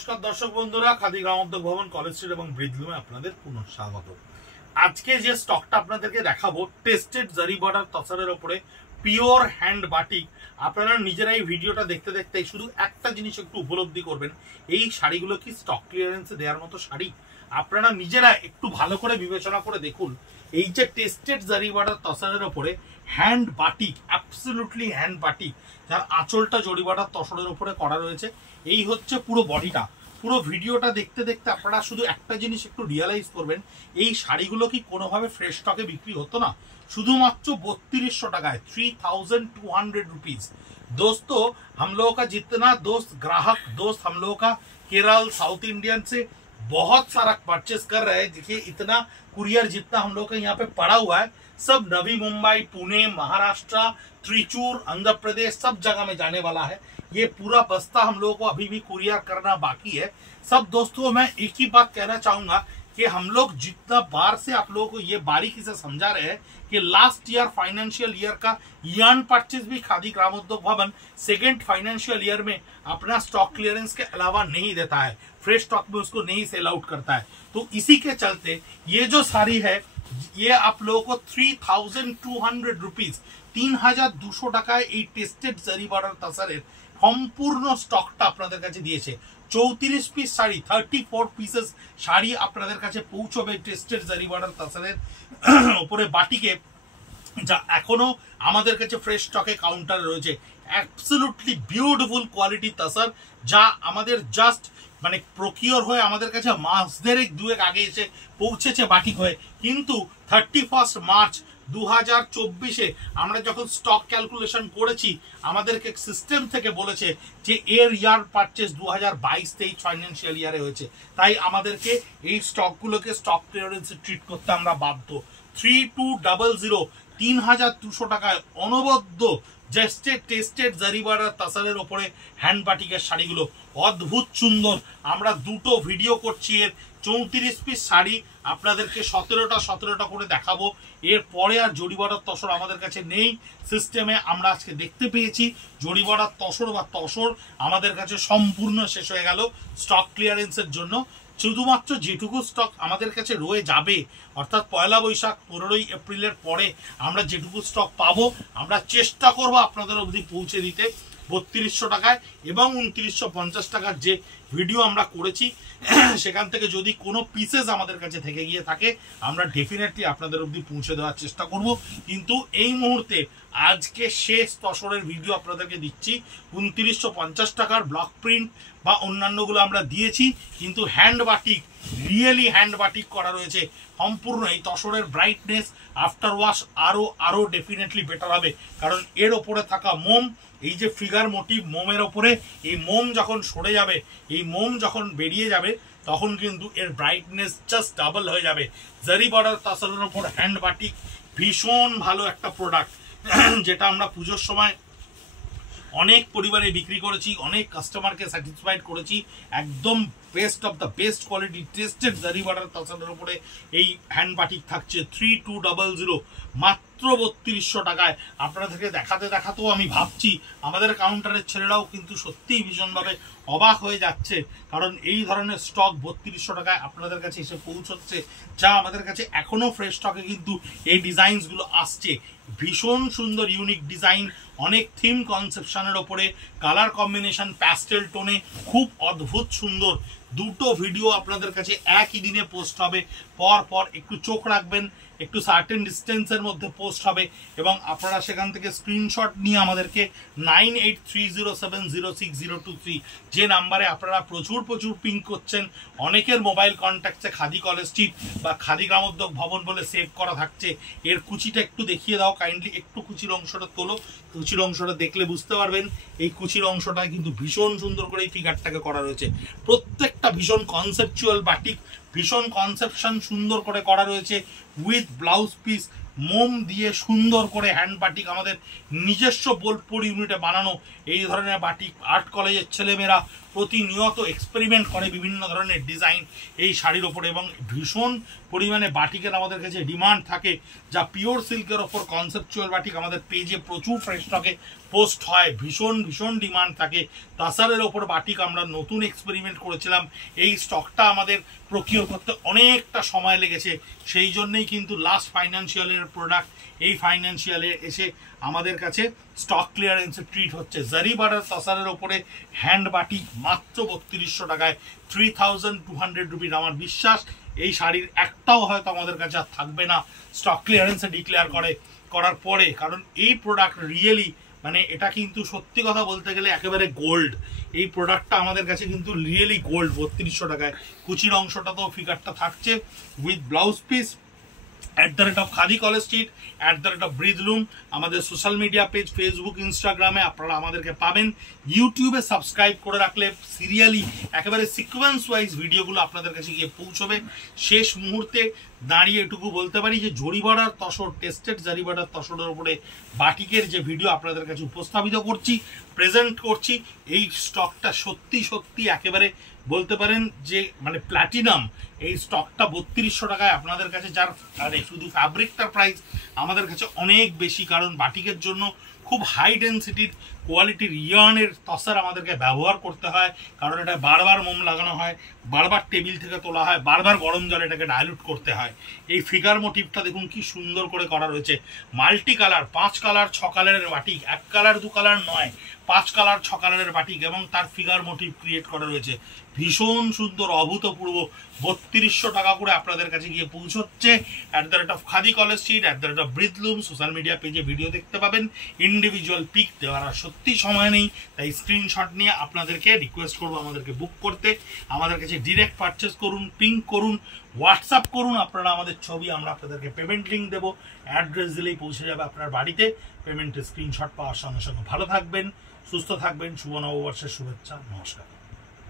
নমস্কার দর্শক বন্ধুরা, খাদি গ্রামোদ্যোগ ভবন, কলেজ স্ট্রিট এবং ব্রিজলুমে আপনাদের পুনঃ স্বাগত। আজকে যে স্টকটা আপনাদেরকে দেখাবো, টেস্টেড জারি বর্ডার তসরের উপরে পিওর হ্যান্ড বাটিক। আপনারা নিজেরাই ভিডিওটা দেখতে দেখতে শুধু একটা জিনিস একটু উপলব্ধি করবেন, এই শাড়িগুলো কি স্টক ক্লিয়ারেন্সে দেওয়ার মতো শাড়ি? আপনারা নিজেরা একটু ভালো করে বিবেচনা করে দেখুন, এই যে টেস্টেড জারি বর্ডার তসরের উপরে hand batik, absolutely hand batik, যার আঁচলটা জরি বর্ডার তসরের উপরে করা রয়েছে, এই হচ্ছে পুরো বডিটা। পুরো ভিডিওটা দেখতে দেখতে আপনারা শুধু একটা জিনিস একটু রিয়ালাইজ করবেন, এই শাড়িগুলো কি কোনোভাবে ফ্রেশ স্টকে বিক্রি হতো না? শুধুমাত্র 3200 টাকায়, 3200 रुपीज। दोस्तों, हम लोगों का जितना दोस्त ग्राहक दोस्त हम लोगों का केरल साउथ इंडियन से बहुत सारा परचेस कर रहे हैं। देखिए, इतना कुरियर जितना हम लोग का यहाँ पे पड़ा हुआ है, सब नवी मुंबई, पुणे, महाराष्ट्र, त्रिचूर, आंध्र प्रदेश, सब जगह में जाने वाला है। ये पूरा बस्ता हम लोगों को अभी भी कुरियर करना बाकी है। सब दोस्तों, मैं एक ही बात कहना चाहूंगा कि हम लोग जितना बार से आप लोगों को ये बारीकी से समझा रहे हैं कि लास्ट ईयर फाइनेंशियल ईयर का यार्न परचेज भी खादी ग्रामोद्योग भवन सेकेंड फाइनेंशियल ईयर में अपना स्टॉक क्लियरेंस के अलावा नहीं देता है, फ्रेश स्टॉक में उसको नहीं सेल आउट करता है। तो इसी के चलते ये जो साड़ी है, ये आप लोगों को 3200 रुपीज, 3200 টাকায় এই টেস্টেড জারি বর্ডার তসরের সম্পূর্ণ স্টকটা আপনাদের কাছে দিয়েছে। 34 পিস শাড়ি, 34 পিসেস শাড়ি আপনাদের কাছে পৌঁছবে টেস্টেড জারি বর্ডার তসরের উপরে বাটিকে, যা এখনো আমাদের কাছে ফ্রেশ স্টকে কাউন্টার রয়েছে। অ্যাবসলিউটলি বিউটিফুল কোয়ালিটি তসর, যা আমাদের জাস্ট মানে প্রকিওর হয়ে আমাদের কাছে মাস দুয়েক আগে এসে পৌঁছেছে বাটিক হয়ে। কিন্তু 31 মার্চ 2024-এ আমরা যখন স্টক ক্যালকুলেশন করেছি, আমাদেরকে সিস্টেম থেকে বলেছে যে এর ইয়ার পারচেস 2022-23 ফাইন্যান্সিয়াল ইয়ারে হয়েছে, তাই আমাদেরকে এই স্টকগুলোকে স্টক ক্লিয়ারেন্সে ট্রিট করতে আমরা বাধ্য। 3200, 3200 টাকায় অনবদ্য টেস্টেড জারি বর্ডার তসরের উপরে হ্যান্ড বাটিকের শাড়িগুলো অদ্ভুত সুন্দর। আমরা দুটো ভিডিও করছি, এর 34 পিস শাড়ি আপনাদেরকে 17টা করে দেখাবো। এরপরে আর জরি বর্ডার তসর আমাদের কাছে নেই। সিস্টেমে আমরা আজকে দেখতে পেয়েছি জরি বর্ডার তসর বা তসর আমাদের কাছে সম্পূর্ণ শেষ হয়ে গেল স্টক ক্লিয়ারেন্সের জন্য। শুধুমাত্র যেটুকু স্টক আমাদের কাছে রয়ে যাবে, অর্থাৎ 1লা বৈশাখ 15ই এপ্রিলের পরে আমরা যেটুকু স্টক পাবো, আমরা চেষ্টা করব আপনাদের অবধি পৌঁছে দিতে 3200 টাকায়। এবং 2950 টাকার যে ভিডিও আমরা করেছি, সেখান থেকে যদি কোনো পিসেস আমাদের কাছে থেকে গিয়ে থাকে, আমরা ডেফিনেটলি আপনাদের অবধি পৌঁছে দেওয়ার চেষ্টা করব। কিন্তু এই মুহূর্তে আজকে শেষ তসরের ভিডিও আপনাদেরকে দিচ্ছি। 2950 টাকার ব্লক প্রিন্ট বা অন্যান্যগুলো আমরা দিয়েছি, কিন্তু hand batik, really hand batik করা রয়েছে সম্পূর্ণ। এই তসরের ব্রাইটনেস আফটার ওয়াশ আরো ডেফিনেটলি বেটার হবে, কারণ এর ওপরে থাকা মোম, এই যে ফিগার মোটিভ মোমের ওপরে, এই মোম যখন সরে যাবে, এই মোম যখন বেরিয়ে যাবে, তখন কিন্তু এর ব্রাইটনেস জাস্ট ডাবল হয়ে যাবে। জারি বর্ডার তসরের ওপর হ্যান্ড বাটিক ভীষণ ভালো একটা প্রোডাক্ট, যেটা আমরা পুজোর সময় অনেক পরিবারে বিক্রি করেছি, অনেক কাস্টমারকে স্যাটিসফাইড করেছি। একদম best of the best quality tested zari border তসরের উপরে এই হ্যান্ড বাটিক থাকছে 3200, মাত্র 3200 টাকায়। আপনাদেরকে দেখাতেও আমি ভাবছি আমাদের কাউন্টারের ছেলেরাও কিন্তু সত্যিই ভীষণভাবে অবাক হয়ে যাচ্ছে, কারণ এই ধরনের স্টক 3200 টাকায় আপনাদের কাছে এসে পৌঁছচ্ছে, যা আমাদের কাছে এখনো ফ্রেশ স্টকে কিন্তু এই ডিজাইনসগুলো আসছে। ভীষণ সুন্দর ইউনিক ডিজাইন, অনেক থিম কনসেপশনের ওপরে, কালার কম্বিনেশন প্যাস্টেল টোনে, খুব অদ্ভুত সুন্দর। দুটো ভিডিও আপনাদের কাছে একই দিনে পোস্ট হবে, পর একটু চোখ রাখবেন, একটু সার্টেন ডিস্টেন্সের মধ্যে পোস্ট হবে, এবং আপনারা সেখান থেকে স্ক্রিনশট নিয়ে আমাদেরকে 9830706023 যে নাম্বারে আপনারা প্রচুর পিং করছেন, অনেকের মোবাইল কন্ট্যাক্টে খাদি কলেজ স্ট্রিট বা খাদি গ্রামোদ্যোগ ভবন বলে সেভ করা থাকছে। এর কুচিটা একটু দেখিয়ে দাও কাইন্ডলি, একটু কুচির অংশটা তোলো। কুচির অংশটা দেখলে বুঝতে পারবেন এই কুচির অংশটা কিন্তু ভীষণ সুন্দর করে এই ফিগারটাকে করা রয়েছে। প্রত্যেকটা ভীষণ কনসেপচুয়াল বাটিক, ভীষণ কনসেপশন সুন্দর করে করা রয়েছে উইথ ব্লাউজ পিস, মোম দিয়ে সুন্দর করে হ্যান্ড বাটিক আমাদের নিজস্ব বোলপুর ইউনিটে বানানো এই ধরনের বাটিক আর্ট কলেজের ছেলেমেয়েরা প্রতিনিয়ত এক্সপেরিমেন্ট করে বিভিন্ন ধরনের ডিজাইন এই শাড়ির ওপরে, এবং ভীষণ পরিমাণে বাটিকের আমাদের কাছে ডিমান্ড থাকে, যা পিওর সিল্কের ওপর কনসেপচুয়াল বাটিক আমাদের পেজে প্রচুর ফ্রেশ স্টকে পোস্ট হয়, ভীষণ ভীষণ ডিমান্ড থাকে। তাসারের ওপর বাটিক আমরা নতুন এক্সপেরিমেন্ট করেছিলাম, এই স্টকটা আমাদের প্রকিওর করতে অনেকটা সময় লেগেছে, সেই জন্যই কিন্তু লাস্ট ফাইন্যান্সিয়ালের প্রোডাক্ট এই ফাইন্যান্সিয়ালে এসে আমাদের কাছে স্টক ক্লিয়ারেন্সে ট্রিট হচ্ছে। জারি বর্ডার তসারের ওপরে হ্যান্ড বাটিক মাত্র 3200 টাকায়, 3200 রুপিস। আমার বিশ্বাস এই শাড়ির একটাও হয়তো আমাদের কাছে আর থাকবে না স্টক ক্লিয়ারেন্সে ডিক্লেয়ার করার পরে, কারণ এই প্রোডাক্ট রিয়েলি মানে এটা কিন্তু সত্যি কথা বলতে গেলে একেবারে গোল্ড। এই প্রোডাক্টটা আমাদের কাছে কিন্তু রিয়েলি গোল্ড। 3200 টাকায় কুচির অংশটা তো ফিগারটা থাকছে with blouse piece. @Khadi College Street, @Breathloom আমাদের সোশ্যাল মিডিয়া পেজ, ফেসবুক, ইনস্টাগ্রামে আপনারা আমাদেরকে পাবেন। ইউটিউবে সাবস্ক্রাইব করে রাখলে সিরিয়ালি একেবারে সিকোয়েন্স ওয়াইজ ভিডিওগুলো আপনাদের কাছে গিয়ে পৌঁছবে। শেষ মুহূর্তে দাঁড়িয়ে এটুকু বলতে পারি যে জরিবাড়ার তসর, টেস্টেড জরিবাড়ার তসরের উপরে বাটিকের যে ভিডিও আপনাদের কাছে উপস্থাপিত করছি, প্রেজেন্ট করছি, এই স্টকটা সত্যি সত্যি একেবারে বলতে পারেন যে মানে প্ল্যাটিনাম। এই স্টকটা 3200 টাকায় আপনাদের কাছে, যার মানে শুধু ফ্যাব্রিকটার প্রাইস আমাদের কাছে অনেক বেশি, কারণ বাটিকের জন্য খুব হাই ডেন্সিটির কোয়ালিটির ইয়ার্নের তসার আমাদেরকে ব্যবহার করতে হয়, কারণ এটা বারবার মোম লাগানো হয়, বারবার টেবিল থেকে তোলা হয়, বারবার গরম জলে এটাকে ডাইলুট করতে হয়। এই ফিগার মোটিভটা দেখুন কি সুন্দর করে করা রয়েছে, মাল্টি কালার, 5 কালার 6 কালারের বাটিক, 1 কালার 2 কালার নয়, 5 কালার 6 কালারের বাটিক, এবং তার ফিগার মোটিভ ক্রিয়েট করা রয়েছে। ভীষণ সুন্দর, অভূতপূর্ব। 3200 টাকা করে আপনাদের কাছে গিয়ে পৌঁছচ্ছে। @Khadi College Street, @Breathloom social media পেজে ভিডিও দেখতে পাবেন। ইন্ডিভিজুয়াল পিক দেওয়ার আর সত্যি সময় নেই, তাই স্ক্রিনশট নিয়ে আপনাদেরকে রিকোয়েস্ট করবো আমাদেরকে বুক করতে। আমাদের কাছে ডিরেক্ট পারচেস করুন, পিঙ্ক করুন, হোয়াটসঅ্যাপ করুন আপনারা আমাদের ছবি, আমরা আপনাদেরকে পেমেন্ট লিঙ্ক দেবো, অ্যাড্রেস দিলেই পৌঁছে যাবে আপনার বাড়িতে। পেমেন্টের স্ক্রিনশট পাওয়ার সঙ্গে সঙ্গে ভালো থাকবেন, সুস্থ থাকবেন। শুভ নববর্ষের শুভেচ্ছা, নমস্কার।